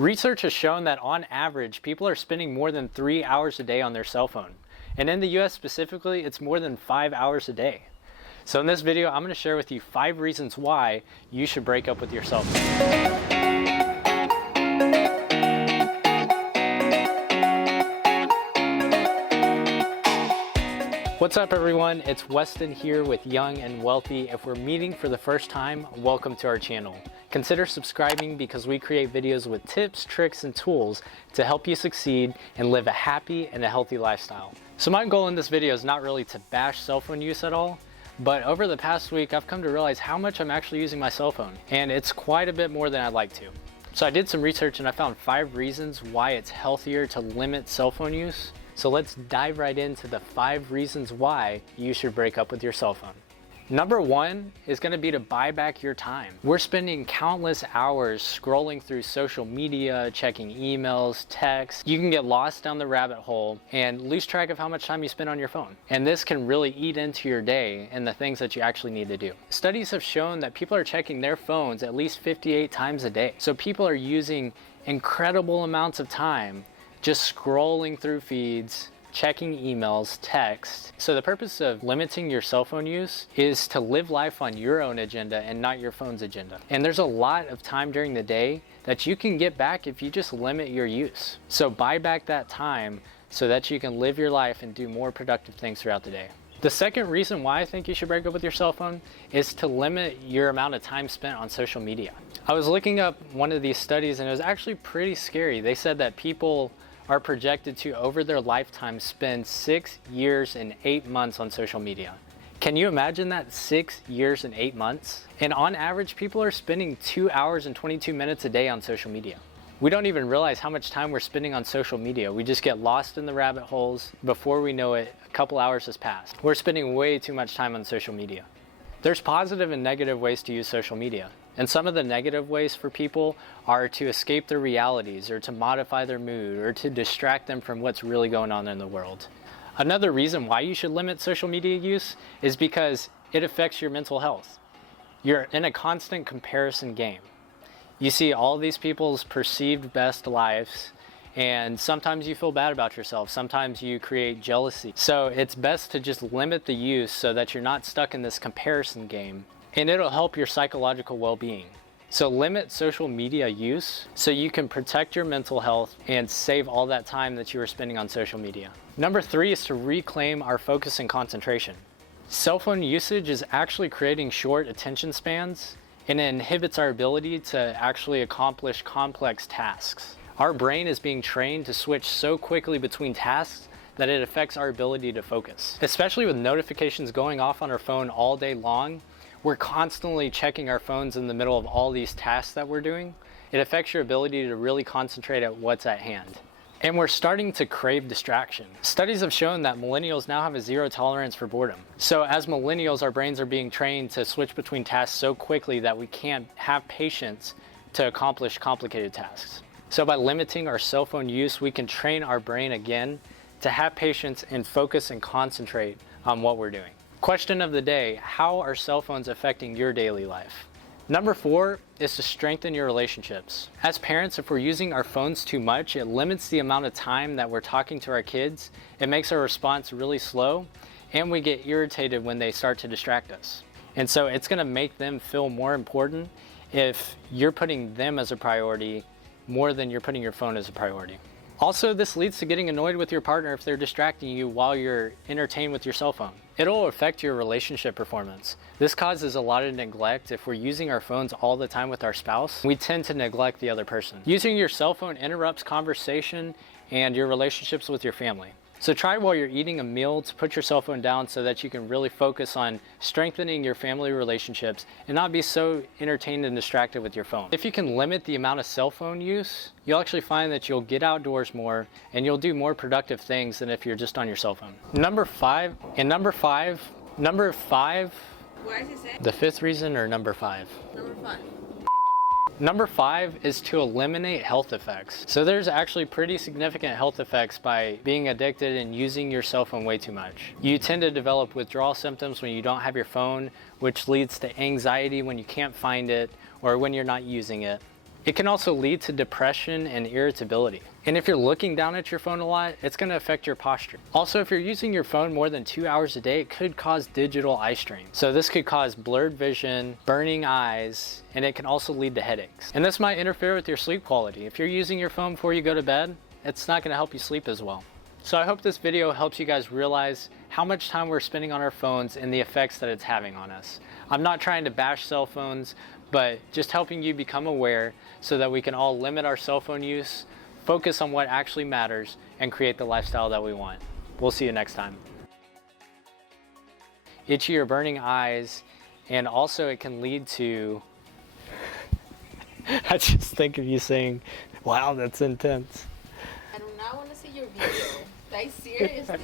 Research has shown that on average, people are spending more than 3 hours a day on their cell phone. And in the US specifically, it's more than 5 hours a day. So in this video, I'm going to share with you 5 reasons why you should break up with your cell phone. What's up everyone, it's Weston here with Young and Wealthy. If we're meeting for the first time, welcome to our channel. Consider subscribing because we create videos with tips, tricks, and tools to help you succeed and live a happy and a healthy lifestyle. So my goal in this video is not really to bash cell phone use at all, but over the past week, I've come to realize how much I'm actually using my cell phone, and it's quite a bit more than I'd like to. So I did some research and I found 5 reasons why it's healthier to limit cell phone use. So let's dive right into the 5 reasons why you should break up with your cell phone. Number 1 is going to be to buy back your time. We're spending countless hours scrolling through social media, checking emails, texts. You can get lost down the rabbit hole and lose track of how much time you spend on your phone. And this can really eat into your day and the things that you actually need to do. Studies have shown that people are checking their phones at least 58 times a day. So people are using incredible amounts of time just scrolling through feeds, checking emails, text. So the purpose of limiting your cell phone use is to live life on your own agenda and not your phone's agenda. And there's a lot of time during the day that you can get back if you just limit your use. So buy back that time so that you can live your life and do more productive things throughout the day. The second reason why I think you should break up with your cell phone is to limit your amount of time spent on social media. I was looking up one of these studies and it was actually pretty scary. They said that people are projected to, over their lifetime, spend 6 years and 8 months on social media. Can you imagine that? 6 years and 8 months? And on average, people are spending 2 hours and 22 minutes a day on social media. We don't even realize how much time we're spending on social media. We just get lost in the rabbit holes. Before we know it, a couple hours has passed. We're spending way too much time on social media. There's positive and negative ways to use social media. And some of the negative ways for people are to escape their realities or to modify their mood or to distract them from what's really going on in the world. Another reason why you should limit social media use is because it affects your mental health. You're in a constant comparison game. You see all these people's perceived best lives, and sometimes you feel bad about yourself. Sometimes you create jealousy. So it's best to just limit the use so that you're not stuck in this comparison game, and it'll help your psychological well-being. So limit social media use so you can protect your mental health and save all that time that you were spending on social media. Number 3 is to reclaim our focus and concentration. Cell phone usage is actually creating short attention spans, and it inhibits our ability to actually accomplish complex tasks. Our brain is being trained to switch so quickly between tasks that it affects our ability to focus. Especially with notifications going off on our phone all day long, we're constantly checking our phones in the middle of all these tasks that we're doing. It affects your ability to really concentrate at what's at hand. And we're starting to crave distraction. Studies have shown that millennials now have a zero tolerance for boredom. So as millennials, our brains are being trained to switch between tasks so quickly that we can't have patience to accomplish complicated tasks. So by limiting our cell phone use, we can train our brain again to have patience and focus and concentrate on what we're doing. Question of the day, how are cell phones affecting your daily life? Number 4 is to strengthen your relationships. As parents, if we're using our phones too much, it limits the amount of time that we're talking to our kids. It makes our response really slow, and we get irritated when they start to distract us. And so it's gonna make them feel more important if you're putting them as a priority more than you're putting your phone as a priority. Also, this leads to getting annoyed with your partner if they're distracting you while you're entertained with your cell phone. It'll affect your relationship performance. This causes a lot of neglect. If we're using our phones all the time with our spouse, we tend to neglect the other person. Using your cell phone interrupts conversation and your relationships with your family. So try while you're eating a meal to put your cell phone down so that you can really focus on strengthening your family relationships and not be so entertained and distracted with your phone. If you can limit the amount of cell phone use, you'll actually find that you'll get outdoors more and you'll do more productive things than if you're just on your cell phone. Number five. Why is it say? The 5th reason or number 5? Number 5. Number 5 is to eliminate health effects. So there's actually pretty significant health effects by being addicted and using your cell phone way too much. You tend to develop withdrawal symptoms when you don't have your phone, which leads to anxiety when you can't find it or when you're not using it. It can also lead to depression and irritability. And if you're looking down at your phone a lot, it's going to affect your posture. Also, if you're using your phone more than 2 hours a day, it could cause digital eye strain. So this could cause blurred vision, burning eyes, and it can also lead to headaches. And this might interfere with your sleep quality. If you're using your phone before you go to bed, it's not going to help you sleep as well. So I hope this video helps you guys realize how much time we're spending on our phones and the effects that it's having on us. I'm not trying to bash cell phones, but just helping you become aware so that we can all limit our cell phone use, focus on what actually matters, and create the lifestyle that we want. We'll see you next time. Itchy or burning eyes, and also it can lead to I just think of you saying, wow, that's intense. I do not want to see your video. Like, seriously.